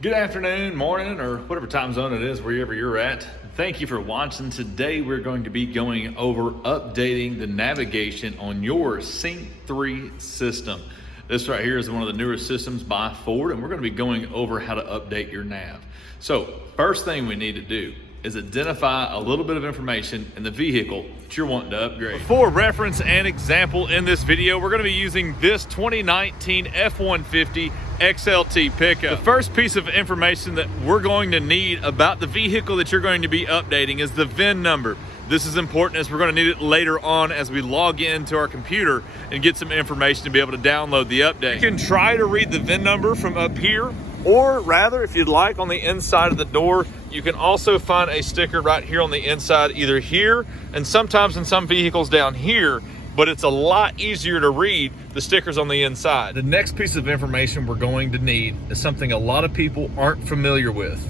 Good afternoon, morning, or whatever time zone it is, wherever you're at. Thank you for watching. Today we're going to be going over updating the navigation on your SYNC3 system. This right here is one of the newer systems by Ford, and we're going to be going over how to update your nav. So first thing we need to do is identify a little bit of information in the vehicle that you're wanting to upgrade. For reference and example in this video, we're going to be using this 2019 F-150 XLT pickup. The first piece of information that we're going to need about the vehicle that you're going to be updating is the VIN number. This is important as we're going to need it later on as we log into our computer and get some information to be able to download the update. You can try to read the VIN number from up here, or rather, if you'd like, on the inside of the door. You can also find a sticker right here on the inside, either here and sometimes in some vehicles down here, but it's a lot easier to read the stickers on the inside. The next piece of information we're going to need is something a lot of people aren't familiar with,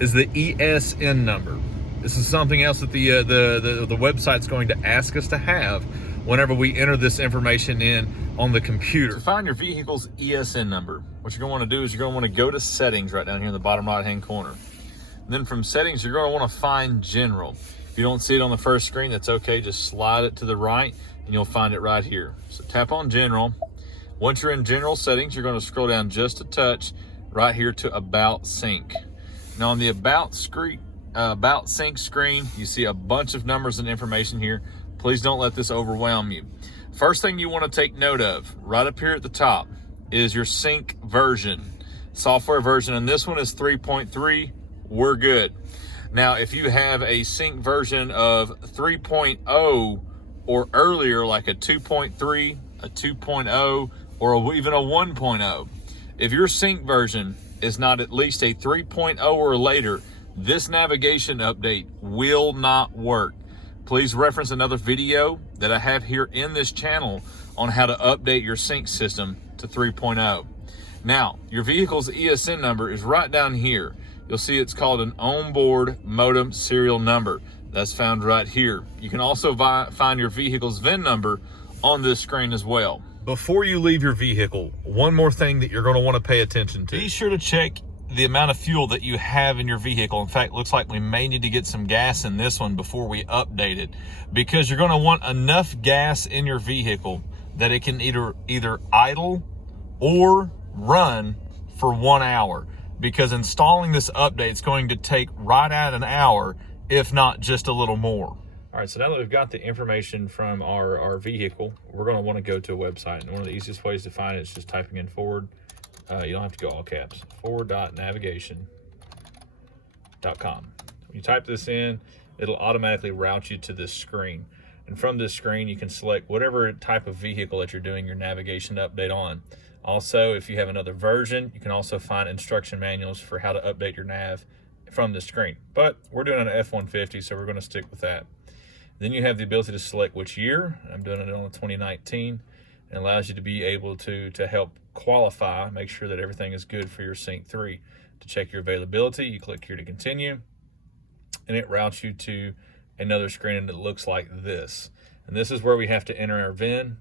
is the ESN number. This is something else that the website's going to ask us to have whenever we enter this information in on the computer. To find your vehicle's ESN number, what you're going to want to do is you're going to want to go to settings right down here in the bottom right hand corner. And then from settings, you're going to want to find general. If you don't see it on the first screen, that's okay. Just slide it to the right and you'll find it right here. So tap on general. Once you're in general settings, you're going to scroll down just a touch right here to about sync. Now on the about sync screen, you see a bunch of numbers and information here. Please don't let this overwhelm you. First thing you want to take note of right up here at the top is your sync version, software version, and this one is 3.3. We're good. Now, if you have a sync version of 3.0 or earlier, like a 2.3, a 2.0, or even a 1.0, if your sync version is not at least a 3.0 or later, this navigation update will not work. Please reference another video that I have here in this channel on how to update your sync system to 3.0. Now, your vehicle's ESN number is right down here. You'll see it's called an onboard modem serial number. That's found right here. You can also find your vehicle's VIN number on this screen as well. Before you leave your vehicle, one more thing that you're going to want to pay attention to. Be sure to check the amount of fuel that you have in your vehicle. In fact, looks like we may need to get some gas in this one before we update it, because you're going to want enough gas in your vehicle that it can either idle or run for 1 hour, because installing this update is going to take right at an hour, if not just a little more. All right, so now that we've got the information from our vehicle, we're going to want to go to a website, and one of the easiest ways to find it is just typing in forward. You don't have to go all caps, forward.navigation.com. When you type this in, it'll automatically route you to this screen. And from this screen, you can select whatever type of vehicle that you're doing your navigation update on. Also, if you have another version, you can also find instruction manuals for how to update your nav from the screen. But we're doing an F-150, so we're going to stick with that. Then you have the ability to select which year. I'm doing it on the 2019. It allows you to be able to help qualify, make sure that everything is good for your SYNC3. To check your availability, you click here to continue, and it routes you to another screen that looks like this. And this is where we have to enter our VIN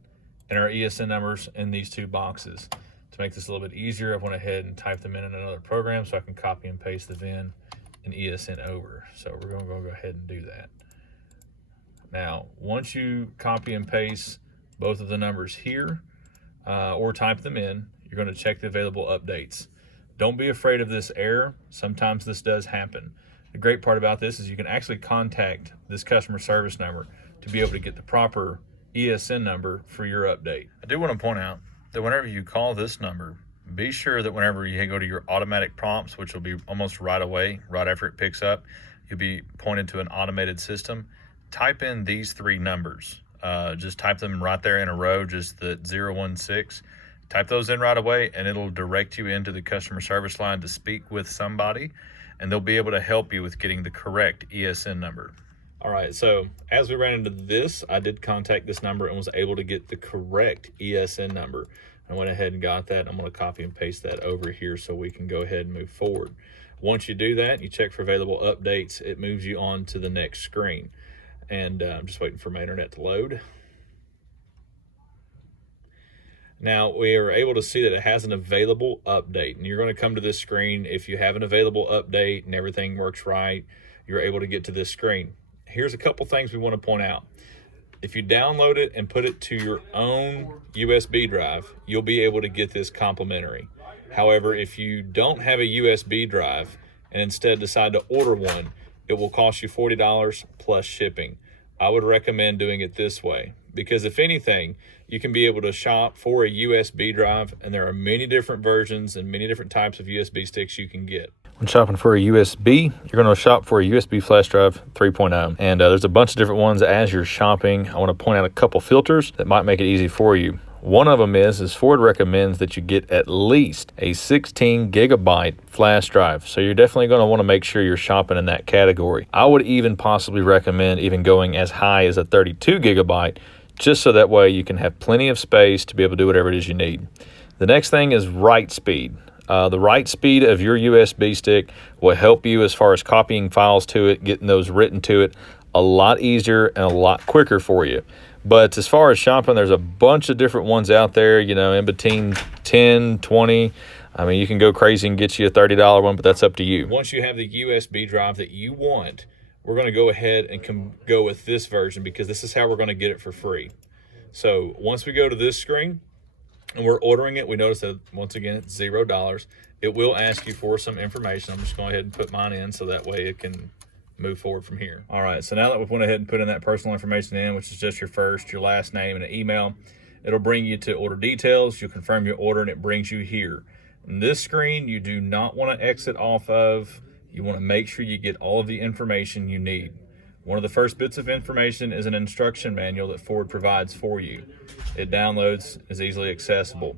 and our ESN numbers in these two boxes. To make this a little bit easier, I went ahead and typed them in another program so I can copy and paste the VIN and ESN over. So we're going to go ahead and do that. Now, once you copy and paste both of the numbers here or type them in, you're going to check the available updates. Don't be afraid of this error. Sometimes this does happen. The great part about this is you can actually contact this customer service number to be able to get the proper ESN number for your update. I do want to point out that whenever you call this number, be sure that whenever you go to your automatic prompts, which will be almost right away, right after it picks up, you'll be pointed to an automated system. Type in these three numbers. Just type them right there in a row, just the 016. Type those in right away, and it'll direct you into the customer service line to speak with somebody, and they'll be able to help you with getting the correct ESN number. All right, so as we ran into this, I did contact this number and was able to get the correct ESN number. I went ahead and got that. I'm going to copy and paste that over here so we can go ahead and move forward. Once you do that, you check for available updates, it moves you on to the next screen. And I'm just waiting for my internet to load. Now we are able to see that it has an available update, and you're going to come to this screen. If you have an available update and everything works right, you're able to get to this screen. Here's a couple things we want to point out. If you download it and put it to your own USB drive, you'll be able to get this complimentary. However, if you don't have a USB drive and instead decide to order one, it will cost you $40 plus shipping. I would recommend doing it this way because if anything, you can be able to shop for a USB drive, and there are many different versions and many different types of USB sticks you can get. When shopping for a USB, you're going to shop for a USB flash drive 3.0. And there's a bunch of different ones as you're shopping. I want to point out a couple filters that might make it easy for you. One of them is Ford recommends that you get at least a 16 gigabyte flash drive. So you're definitely going to want to make sure you're shopping in that category. I would even possibly recommend even going as high as a 32 gigabyte, just so that way you can have plenty of space to be able to do whatever it is you need. The next thing is write speed. The write speed of your USB stick will help you as far as copying files to it, getting those written to it a lot easier and a lot quicker for you. But as far as shopping, there's a bunch of different ones out there, you know, in between 10, 20. I mean, you can go crazy and get you a $30 one, but that's up to you. Once you have the USB drive that you want, we're going to go ahead and go with this version because this is how we're going to get it for free. So once we go to this screen and we're ordering it, we notice that once again, it's $0. It will ask you for some information. I'm just going ahead and put mine in so that way it can move forward from here. All right, so now that we've went ahead and put in that personal information in, which is just your first, your last name, and an email, it'll bring you to order details. You'll confirm your order, and it brings you here. In this screen, you do not want to exit off of. You want to make sure you get all of the information you need. One of the first bits of information is an instruction manual that Ford provides for you. It downloads, is easily accessible.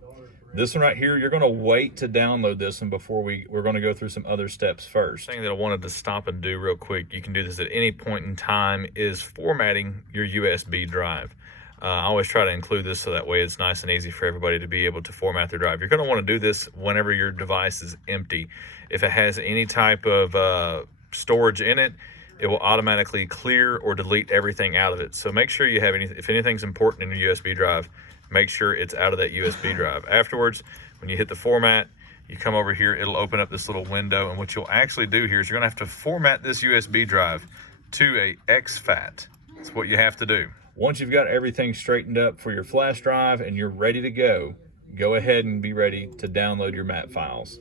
This one right here, you're going to wait to download this one before we're going to go through some other steps first. The thing that I wanted to stop and do real quick, you can do this at any point in time, is formatting your USB drive. I always try to include this so that way it's nice and easy for everybody to be able to format their drive. You're going to want to do this whenever your device is empty. If it has any type of storage in it, it will automatically clear or delete everything out of it. So make sure you have if anything's important in your USB drive, make sure it's out of that USB drive. Afterwards, when you hit the format, you come over here, it'll open up this little window, and what you'll actually do here is you're gonna have to format this USB drive to a exFAT. That's what you have to do. Once you've got everything straightened up for your flash drive and you're ready to go ahead and be ready to download your map files.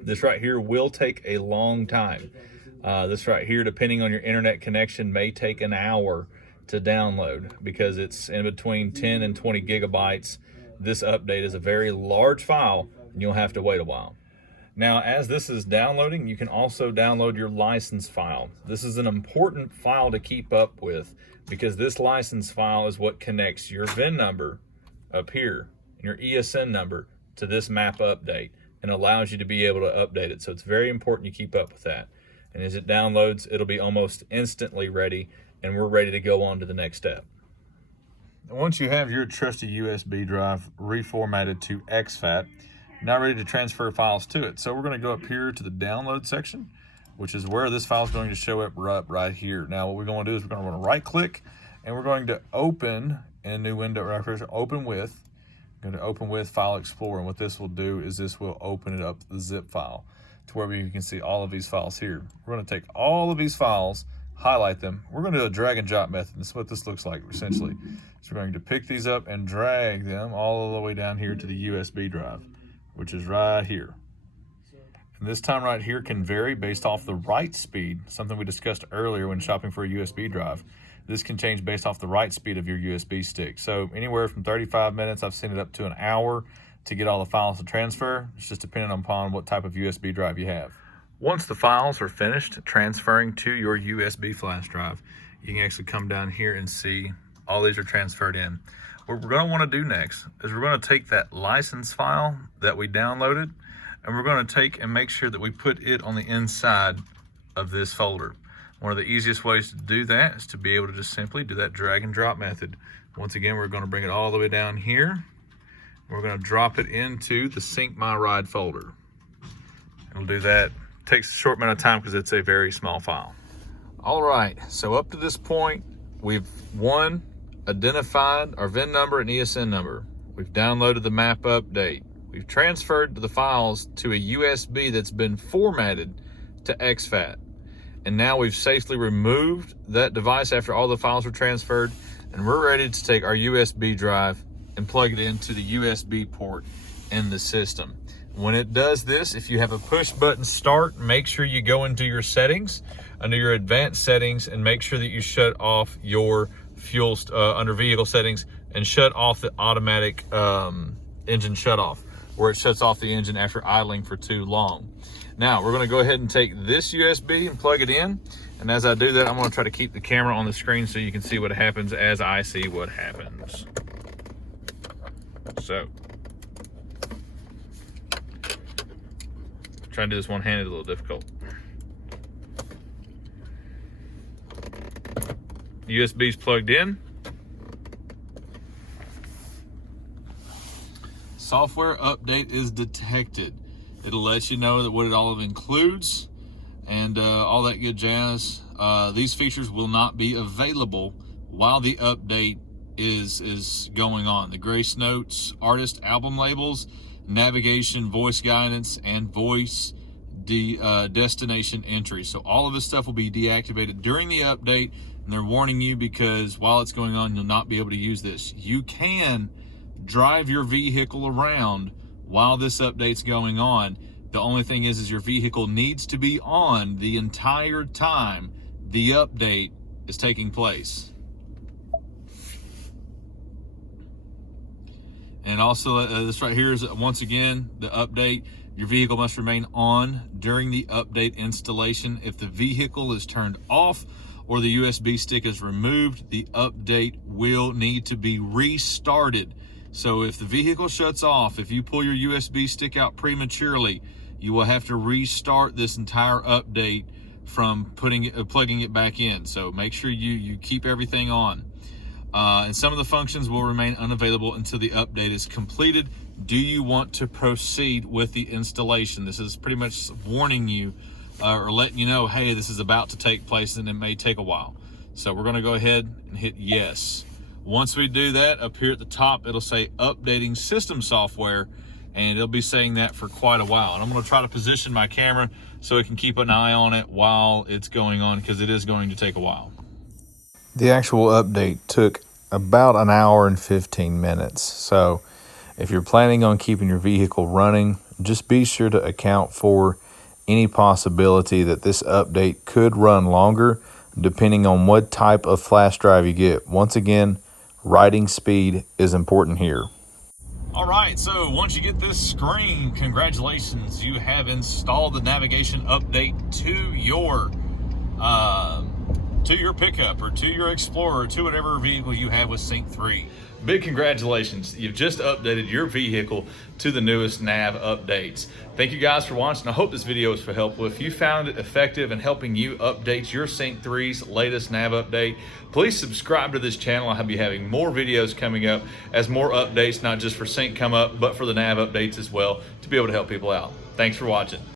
This right here will take a long time. This right here, depending on your internet connection, may take an hour to download because it's in between 10 and 20 gigabytes. This update is a very large file and you'll have to wait a while. Now, as this is downloading, you can also download your license file. This is an important file to keep up with because this license file is what connects your VIN number up here and your ESN number to this map update and allows you to be able to update it. So it's very important you keep up with that. And as it downloads, it'll be almost instantly ready, and we're ready to go on to the next step. Once you have your trusty USB drive reformatted to exFAT, now ready to transfer files to it. So we're going to go up here to the download section, which is where this file is going to show up right here. Now what we're going to do is we're going to want to right click, and we're going to open in a new window, right here, open with. I'm going to open with File Explorer, and what this will do is this will open it up the zip file to where you can see all of these files here. We're going to take all of these files, highlight them. We're going to do a drag and drop method. This is what this looks like essentially. So we're going to pick these up and drag them all the way down here to the USB drive, which is right here. And this time right here can vary based off the write speed, something we discussed earlier when shopping for a USB drive. This can change based off the write speed of your USB stick. So anywhere from 35 minutes, I've seen it up to an hour to get all the files to transfer. It's just depending upon what type of USB drive you have. Once the files are finished transferring to your USB flash drive, you can actually come down here and see all these are transferred in. What we're going to want to do next is we're going to take that license file that we downloaded, and we're going to take and make sure that we put it on the inside of this folder. One of the easiest ways to do that is to be able to just simply do that drag and drop method. Once again, we're going to bring it all the way down here. We're going to drop it into the Sync My Ride folder. And we'll do that. It takes a short amount of time because it's a very small file. All right, so up to this point, we've identified our VIN number and ESN number. We've downloaded the map update. We've transferred the files to a USB that's been formatted to exFAT. And now we've safely removed that device after all the files were transferred, and we're ready to take our USB drive and plug it into the USB port in the system. When it does this, if you have a push button start, make sure you go into your settings, under your advanced settings, and make sure that you shut off your fuel under vehicle settings, and shut off the automatic engine shut off, where it shuts off the engine after idling for too long. Now we're going to go ahead and take this USB and plug it in, and as I do that, I'm going to try to keep the camera on the screen so you can see what happens as I see what happens. So trying to do this one-handed, a little difficult. USB's plugged in. Software update is detected. It'll let you know that what it all includes and all that good jazz. These features will not be available while the update is going on. The grace notes, artist album labels, navigation, voice guidance, and voice destination entry. So all of this stuff will be deactivated during the update, and they're warning you because while it's going on, you'll not be able to use this. You can drive your vehicle around while this update's going on. The only thing is your vehicle needs to be on the entire time the update is taking place. And also this right here is, once again, the update. Your vehicle must remain on during the update installation. If the vehicle is turned off or the USB stick is removed, the update will need to be restarted. So if the vehicle shuts off, if you pull your USB stick out prematurely, you will have to restart this entire update from plugging it back in. So make sure you keep everything on. And some of the functions will remain unavailable until the update is completed. Do you want to proceed with the installation? This is pretty much warning you or letting you know, hey, this is about to take place and it may take a while. So we're going to go ahead and hit yes. Once we do that, up here at the top, it'll say updating system software, and it'll be saying that for quite a while. And I'm going to try to position my camera so it can keep an eye on it while it's going on, because it is going to take a while. The actual update took about an hour and 15 minutes. So if you're planning on keeping your vehicle running, just be sure to account for any possibility that this update could run longer depending on what type of flash drive you get. Once again, writing speed is important here. All right, so once you get this screen, congratulations, you have installed the navigation update to your pickup or to your Explorer, or to whatever vehicle you have with SYNC3. Big congratulations, you've just updated your vehicle to the newest nav updates. Thank you guys for watching. I hope this video was helpful. If you found it effective in helping you update your SYNC3's latest nav update, please subscribe to this channel. I'll be having more videos coming up as more updates, not just for Sync come up, but for the nav updates as well, to be able to help people out. Thanks for watching.